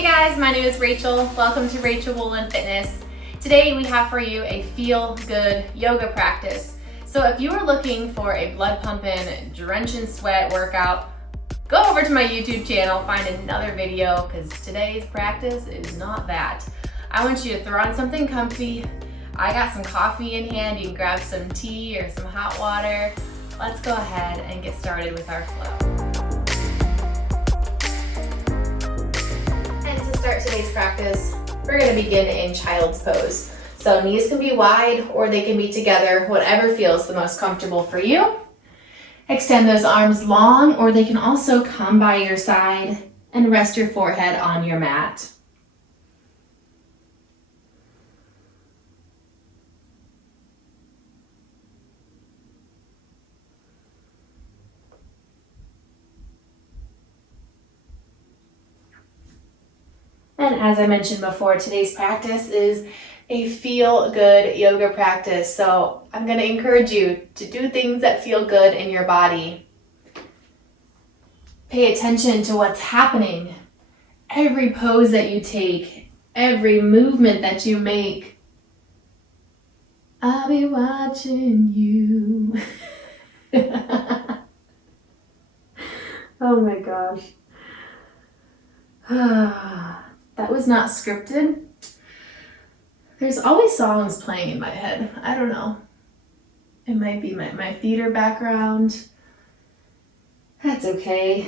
Hey guys, my name is Rachel. Welcome to Rachel Woolen Fitness. Today we have for you a feel-good yoga practice. So if you are looking for a blood pumping, drenching sweat workout, go over to my YouTube channel, find another video, because today's practice is not that. I want you to throw on something comfy. I got some coffee in hand. You can grab some tea or some hot water. Let's go ahead and get started with our flow. To start today's practice, we're going to begin in child's pose. So knees can be wide or they can be together, whatever feels the most comfortable for you. Extend those arms long, or they can also come by your side and rest your forehead on your mat. And as I mentioned before, today's practice is a feel-good yoga practice. So I'm going to encourage you to do things that feel good in your body. Pay attention to what's happening. Every pose that you take, every movement that you make. I'll be watching you. Oh my gosh. That was not scripted. There's always songs playing in my head. I don't know. It might be my theater background. That's okay.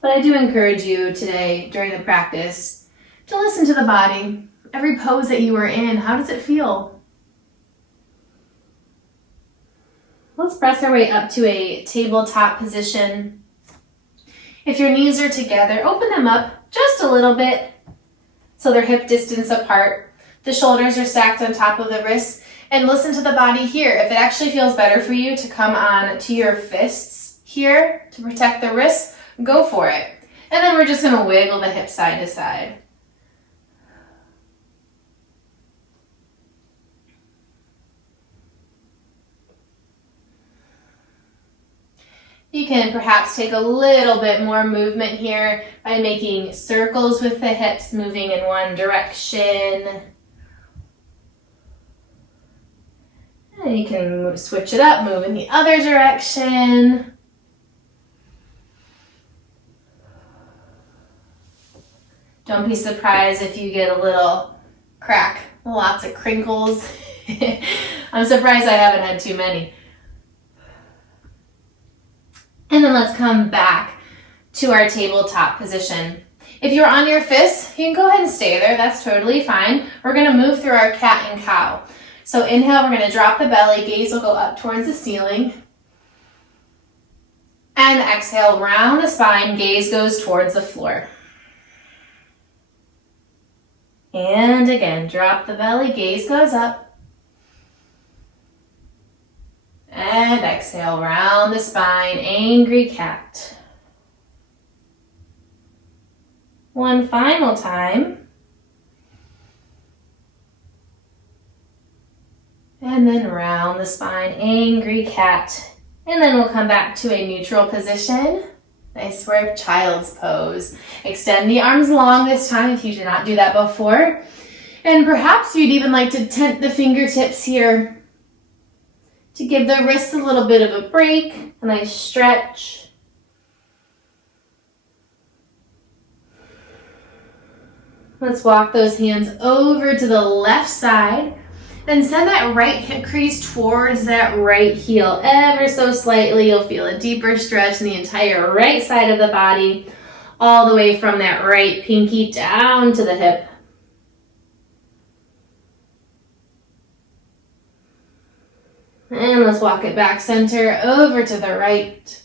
But I do encourage you today during the practice to listen to the body. Every pose that you are in, how does it feel? Let's press our way up to a tabletop position. If your knees are together, open them up just a little bit so they're hip distance apart. The shoulders are stacked on top of the wrists, and listen to the body here. If it actually feels better for you to come on to your fists here to protect the wrists, go for it. And then we're just going to wiggle the hips side to side. You can perhaps take a little bit more movement here by making circles with the hips, moving in one direction. And you can switch it up, move in the other direction. Don't be surprised if you get a little crack, lots of crinkles. I'm surprised I haven't had too many. And then let's come back to our tabletop position. If you're on your fists, you can go ahead and stay there. That's totally fine. We're going to move through our cat and cow. So inhale, we're going to drop the belly. Gaze will go up towards the ceiling. And exhale, round the spine. Gaze goes towards the floor. And again, drop the belly. Gaze goes up. And exhale, round the spine, angry cat. One final time. And then round the spine, angry cat. And then we'll come back to a neutral position. Nice work, child's pose. Extend the arms long this time if you did not do that before. And perhaps you'd even like to tent the fingertips here, to give the wrists a little bit of a break, a nice stretch. Let's walk those hands over to the left side. Then send that right hip crease towards that right heel. Ever so slightly, you'll feel a deeper stretch in the entire right side of the body, all the way from that right pinky down to the hip. And let's walk it back center over to the right.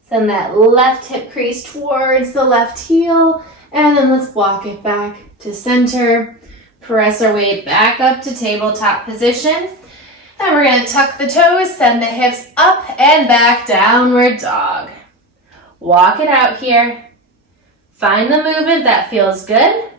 Send that left hip crease towards the left heel. And then let's walk it back to center. Press our way back up to tabletop position. Then we're going to tuck the toes, send the hips up and back, downward dog. Walk it out here. Find the movement that feels good.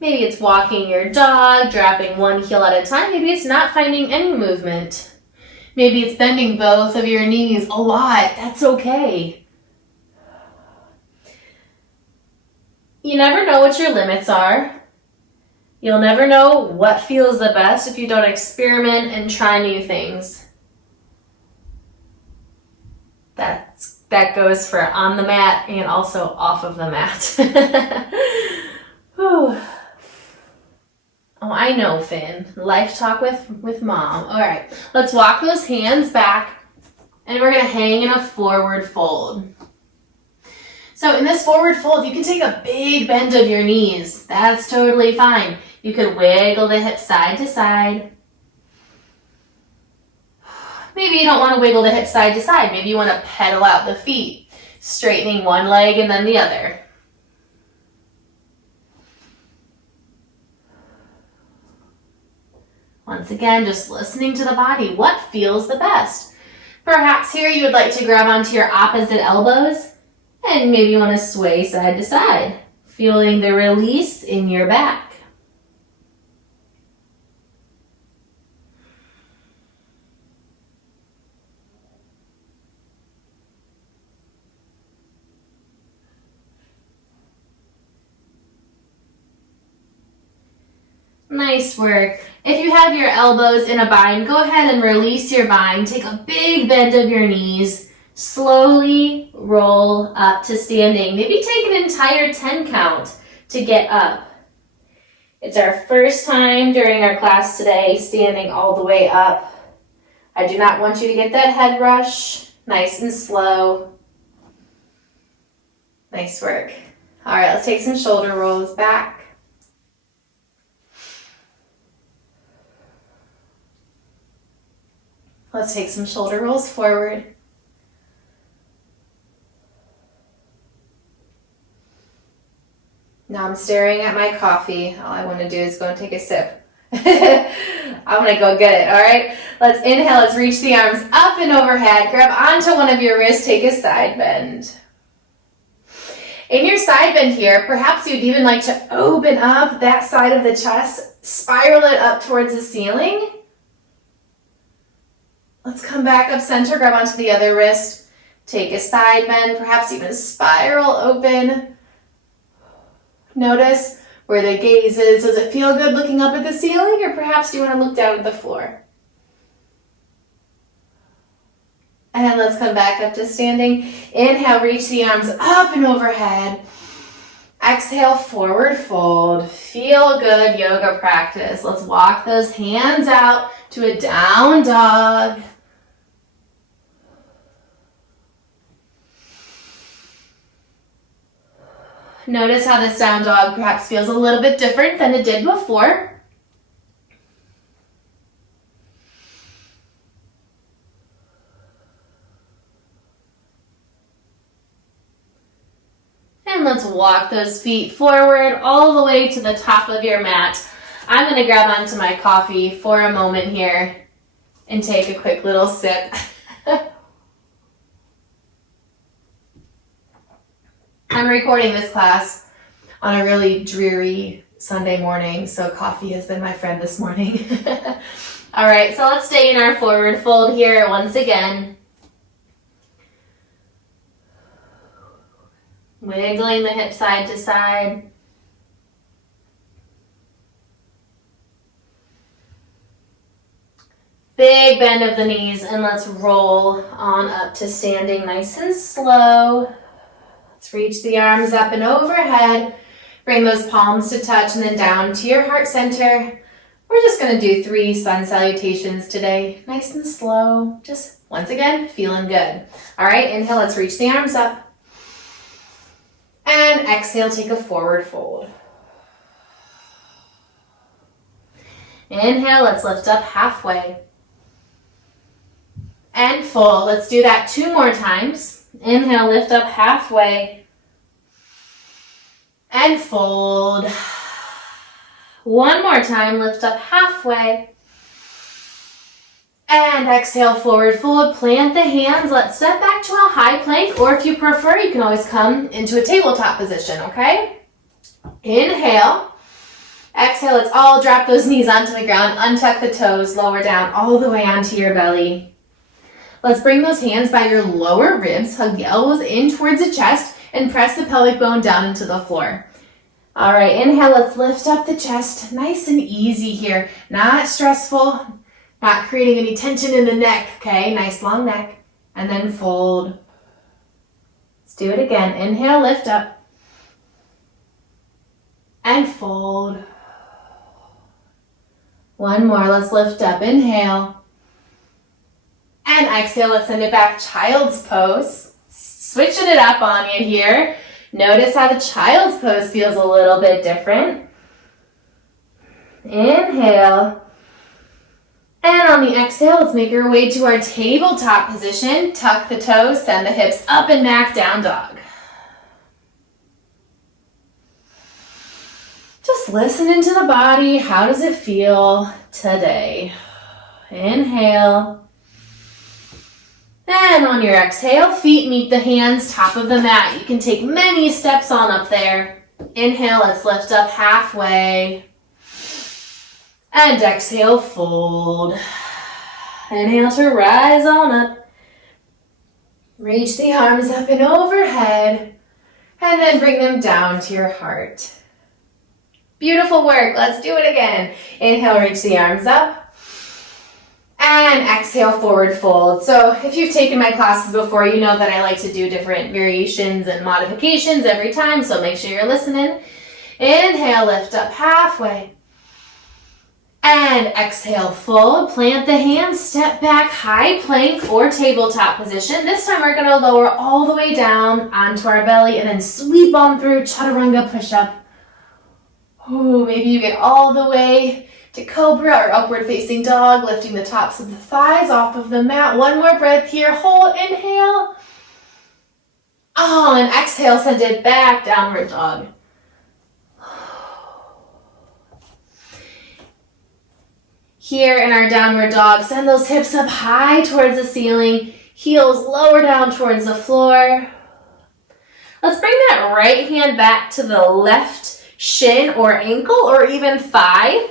Maybe it's walking your dog, dropping one heel at a time. Maybe it's not finding any movement. Maybe it's bending both of your knees a lot. That's okay. You never know what your limits are. You'll never know what feels the best if you don't experiment and try new things. That goes for on the mat and also off of the mat. Whew. Oh, I know, Finn. Life talk with mom. All right, let's walk those hands back, and we're going to hang in a forward fold. So in this forward fold, you can take a big bend of your knees. That's totally fine. You could wiggle the hips side to side. Maybe you don't want to wiggle the hips side to side. Maybe you want to pedal out the feet, straightening one leg and then the other. Once again, just listening to the body. What feels the best? Perhaps here you would like to grab onto your opposite elbows and maybe you want to sway side to side, feeling the release in your back. Nice work. If you have your elbows in a bind, go ahead and release your bind. Take a big bend of your knees. Slowly roll up to standing. Maybe take an entire 10 count to get up. It's our first time during our class today standing all the way up. I do not want you to get that head rush. Nice and slow. Nice work. All right, let's take some shoulder rolls back. Let's take some shoulder rolls forward. Now I'm staring at my coffee. All I want to do is go and take a sip. I'm going to go get it, all right? Let's inhale. Let's reach the arms up and overhead. Grab onto one of your wrists. Take a side bend. In your side bend here, perhaps you'd even like to open up that side of the chest, spiral it up towards the ceiling. Let's come back up center, grab onto the other wrist, take a side bend, perhaps even spiral open. Notice where the gaze is. Does it feel good looking up at the ceiling, or perhaps you want to look down at the floor? And let's come back up to standing. Inhale, reach the arms up and overhead. Exhale, forward fold. Feel good yoga practice. Let's walk those hands out to a down dog. Notice how this down dog perhaps feels a little bit different than it did before. And let's walk those feet forward all the way to the top of your mat. I'm going to grab onto my coffee for a moment here and take a quick little sip. I'm recording this class on a really dreary Sunday morning, so coffee has been my friend this morning. All right, so let's stay in our forward fold here once again. Wiggling the hip side to side. Big bend of the knees, and let's roll on up to standing nice and slow. Let's reach the arms up and overhead. Bring those palms to touch and then down to your heart center. We're just going to do 3 sun salutations today. Nice and slow. Just once again, feeling good. All right, inhale, let's reach the arms up. And exhale, take a forward fold. Inhale, let's lift up halfway. And fold. Let's do that 2 more times. Inhale, lift up halfway. and fold. One more time, lift up halfway. And exhale, forward fold, plant the hands. Let's step back to a high plank, or if you prefer, you can always come into a tabletop position, okay? Inhale. Exhale, let's all drop those knees onto the ground, untuck the toes, lower down all the way onto your belly. Let's bring those hands by your lower ribs, hug the elbows in towards the chest, and press the pelvic bone down into the floor. All right, inhale, let's lift up the chest. Nice and easy here, not stressful, not creating any tension in the neck, okay? Nice long neck. And then fold. Let's do it again. Inhale, lift up. And fold. One more, let's lift up. Inhale. And exhale, let's send it back. Child's pose. Switching it up on you here. Notice how the child's pose feels a little bit different. Inhale. And on the exhale, let's make our way to our tabletop position. Tuck the toes, send the hips up and back, down dog. Just listen into the body. How does it feel today? Inhale. And on your exhale, feet meet the hands, top of the mat. You can take many steps on up there. Inhale, let's lift up halfway. And exhale, fold. Inhale to rise on up. Reach the arms up and overhead. And then bring them down to your heart. Beautiful work. Let's do it again. Inhale, reach the arms up. And exhale, forward fold. So if you've taken my classes before, you know that I like to do different variations and modifications every time, so make sure you're listening. Inhale, lift up halfway. And exhale, fold. Plant the hands, step back, high plank or tabletop position. This time we're going to lower all the way down onto our belly and then sweep on through chaturanga push-up. Ooh, maybe you get all the way to cobra or upward facing dog, lifting the tops of the thighs off of the mat. One more breath here. Hold, inhale. Oh, and exhale, send it back, downward dog. Here in our downward dog, send those hips up high towards the ceiling, heels lower down towards the floor. Let's bring that right hand back to the left shin or ankle or even thigh.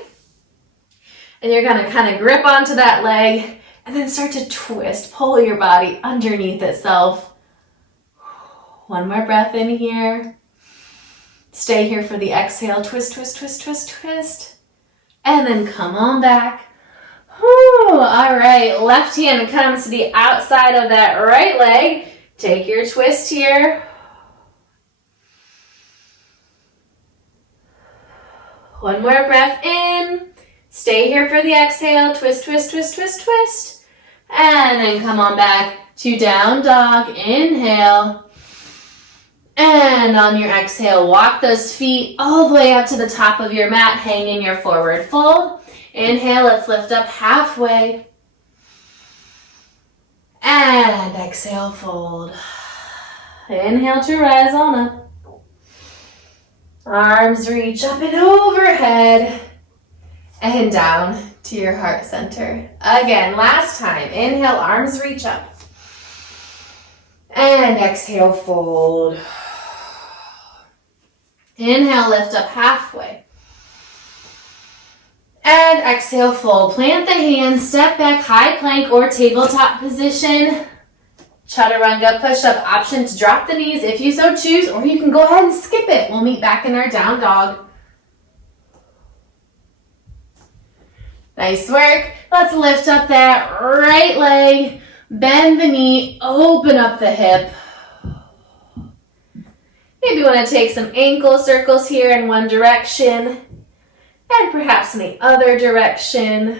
And you're gonna kind of grip onto that leg and then start to twist, pull your body underneath itself. One more breath in here. Stay here for the exhale. Twist, twist, twist, twist, twist. And then come on back. Whew. All right, left hand comes to the outside of that right leg. Take your twist here. One more breath in. Stay here for the exhale. Twist, twist, twist, twist, twist. And then come on back to down dog. Inhale. And on your exhale, walk those feet all the way up to the top of your mat. Hang in your forward fold. Inhale, let's lift up halfway. And exhale, fold. Inhale to rise on up. Arms reach up and overhead. And down to your heart center. Again, last time. Inhale, arms reach up. And exhale, fold. Inhale, lift up halfway. And exhale, fold. Plant the hands, step back, high plank or tabletop position. Chaturanga push-up, option to drop the knees if you so choose, or you can go ahead and skip it. We'll meet back in our down dog. Nice work. Let's lift up that right leg, bend the knee, open up the hip. Maybe you want to take some ankle circles here in one direction and perhaps in the other direction.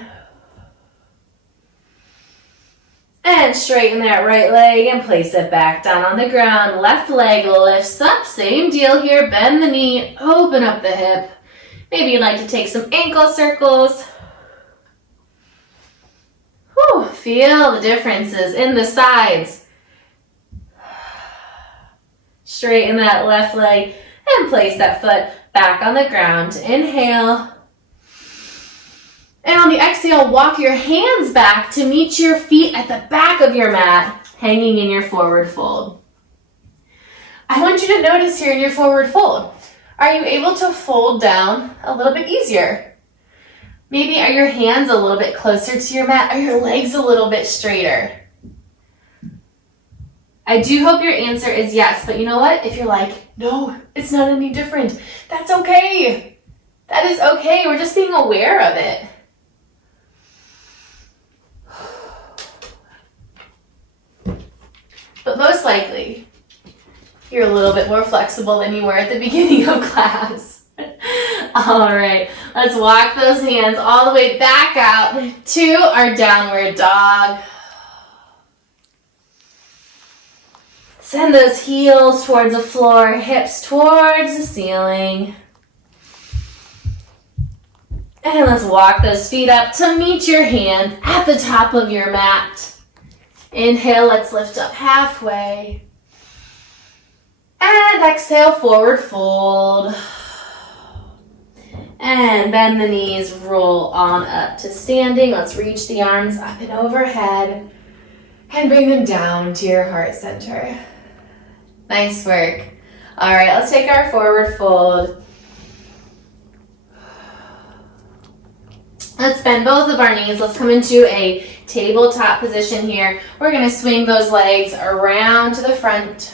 And straighten that right leg and place it back down on the ground. Left leg lifts up. Same deal here. Bend the knee, open up the hip. Maybe you'd like to take some ankle circles. Whew, feel the differences in the sides. Straighten that left leg and place that foot back on the ground. Inhale. And on the exhale, walk your hands back to meet your feet at the back of your mat, hanging in your forward fold. I want you to notice here in your forward fold, are you able to fold down a little bit easier? Maybe are your hands a little bit closer to your mat? Are your legs a little bit straighter? I do hope your answer is yes, but you know what? If you're like, no, it's not any different, that's okay. That is okay. We're just being aware of it. But most likely, you're a little bit more flexible than you were at the beginning of class. All right, let's walk those hands all the way back out to our downward dog. Send those heels towards the floor, hips towards the ceiling. And let's walk those feet up to meet your hands at the top of your mat. Inhale, let's lift up halfway. And exhale, forward fold. And bend the knees, roll on up to standing. Let's reach the arms up and overhead and bring them down to your heart center. Nice work. All right, let's take our forward fold. Let's bend both of our knees. Let's come into a tabletop position here. We're going to swing those legs around to the front.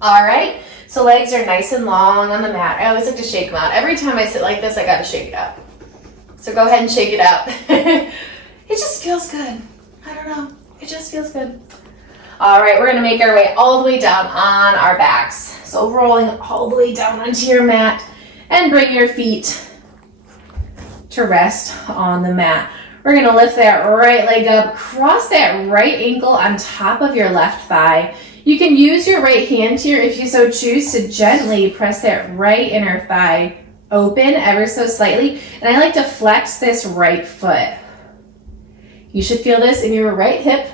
All right, so legs are nice and long on the mat. I always like to shake them out. Every time I sit like this, I got to shake it up. So go ahead and shake it out. It just feels good. I don't know. It just feels good. All right, we're going to make our way all the way down on our backs. So rolling all the way down onto your mat and bring your feet to rest on the mat. We're going to lift that right leg up, cross that right ankle on top of your left thigh. You can use your right hand here if you so choose to gently press that right inner thigh open ever so slightly. And I like to flex this right foot. You should feel this in your right hip.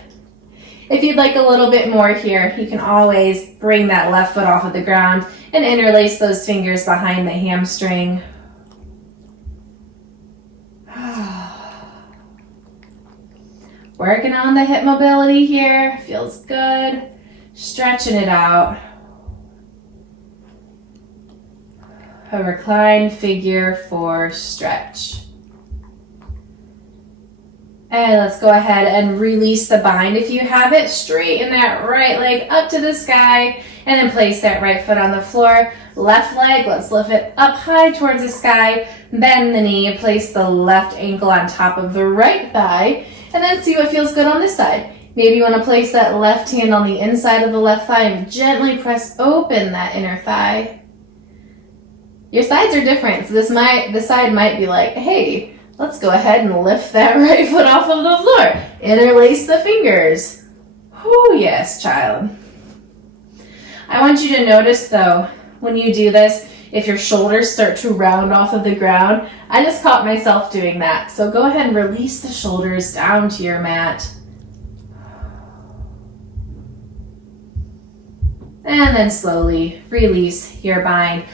If you'd like a little bit more here, you can always bring that left foot off of the ground and interlace those fingers behind the hamstring. Working on the hip mobility here, feels good. Stretching it out. A reclined figure 4 stretch. And let's go ahead and release the bind if you have it. Straighten that right leg up to the sky and then place that right foot on the floor. Left leg, let's lift it up high towards the sky. Bend the knee, place the left ankle on top of the right thigh, and then see what feels good on this side. Maybe you want to place that left hand on the inside of the left thigh and gently press open that inner thigh. Your sides are different, so this side might be like, hey, let's go ahead and lift that right foot off of the floor. Interlace the fingers. Oh, yes, child. I want you to notice, though, when you do this, if your shoulders start to round off of the ground. I just caught myself doing that. So go ahead and release the shoulders down to your mat. And then slowly release your bind.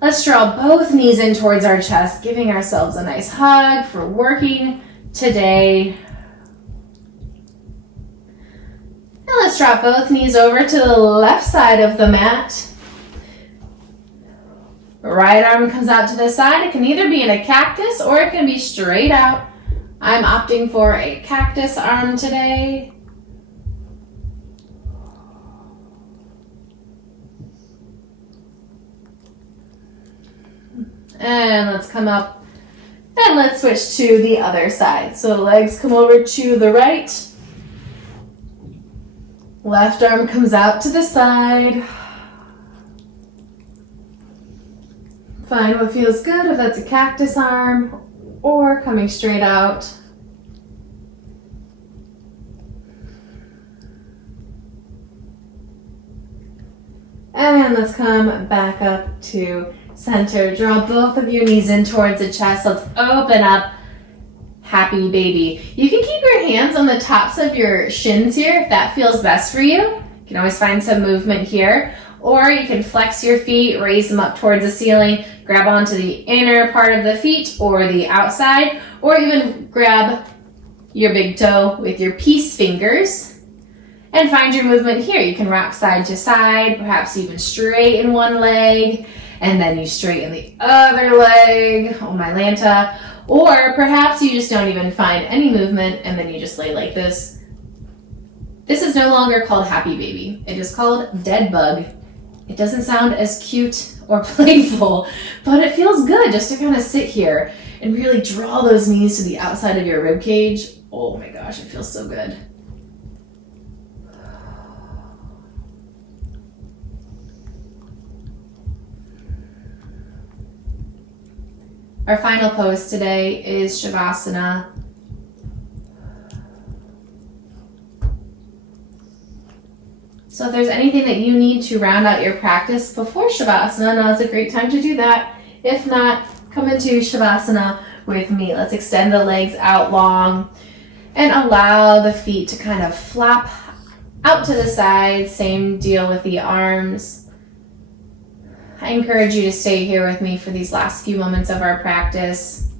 Let's draw both knees in towards our chest, giving ourselves a nice hug for working today. And let's drop both knees over to the left side of the mat. Right arm comes out to the side. It can either be in a cactus or it can be straight out. I'm opting for a cactus arm today. And let's come up and let's switch to the other side. So the legs come over to the right. Left arm comes out to the side. Find what feels good, if that's a cactus arm or coming straight out. And let's come back up to center. Draw both of your knees in towards the chest. Let's open up. Happy baby. You can keep your hands on the tops of your shins here if that feels best for you. You can always find some movement here. Or you can flex your feet, raise them up towards the ceiling, grab onto the inner part of the feet or the outside, or even grab your big toe with your peace fingers and find your movement here. You can rock side to side, perhaps even straighten one leg, and then you straighten the other leg, oh my Lanta. Or perhaps you just don't even find any movement and then you just lay like this. This is no longer called happy baby. It is called dead bug. It doesn't sound as cute or playful, but it feels good just to kind of sit here and really draw those knees to the outside of your rib cage. Oh my gosh, it feels so good. Our final pose today is Shavasana. So if there's anything that you need to round out your practice before Shavasana, now's a great time to do that. If not, come into Shavasana with me. Let's extend the legs out long and allow the feet to kind of flap out to the side. Same deal with the arms. I encourage you to stay here with me for these last few moments of our practice.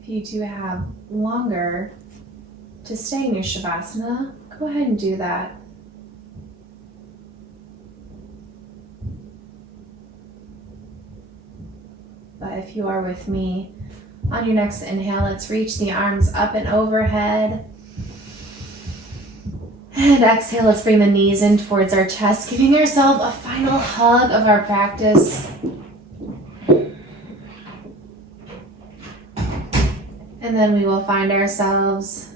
If you do have longer to stay in your Shavasana, go ahead and do that. But if you are with me, on your next inhale, let's reach the arms up and overhead. And exhale, let's bring the knees in towards our chest, giving ourselves a final hug of our practice. And then we will find ourselves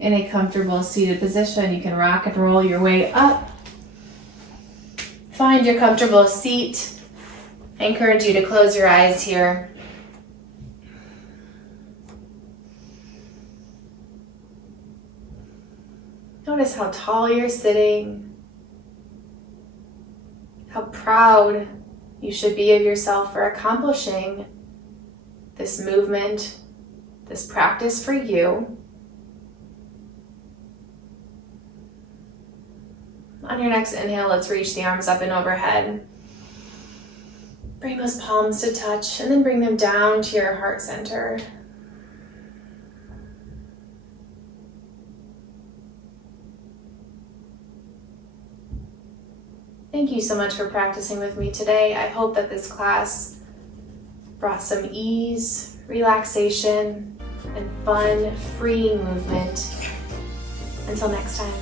in a comfortable seated position. You can rock and roll your way up. Find your comfortable seat. I encourage you to close your eyes here. Notice how tall you're sitting, how proud you should be of yourself for accomplishing this movement, this practice for you. On your next inhale, let's reach the arms up and overhead. Bring those palms to touch and then bring them down to your heart center. Thank you so much for practicing with me today. I hope that this class brought some ease, relaxation, and fun, freeing movement. Until next time,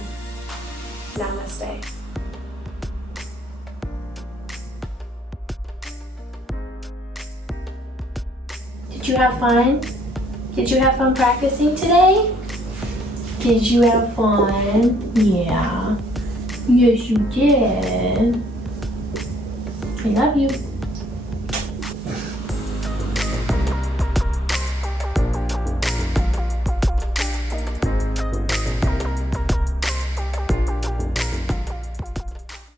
namaste. Did you have fun? Did you have fun practicing today? Did you have fun? Yeah. Yes, you did. I love you.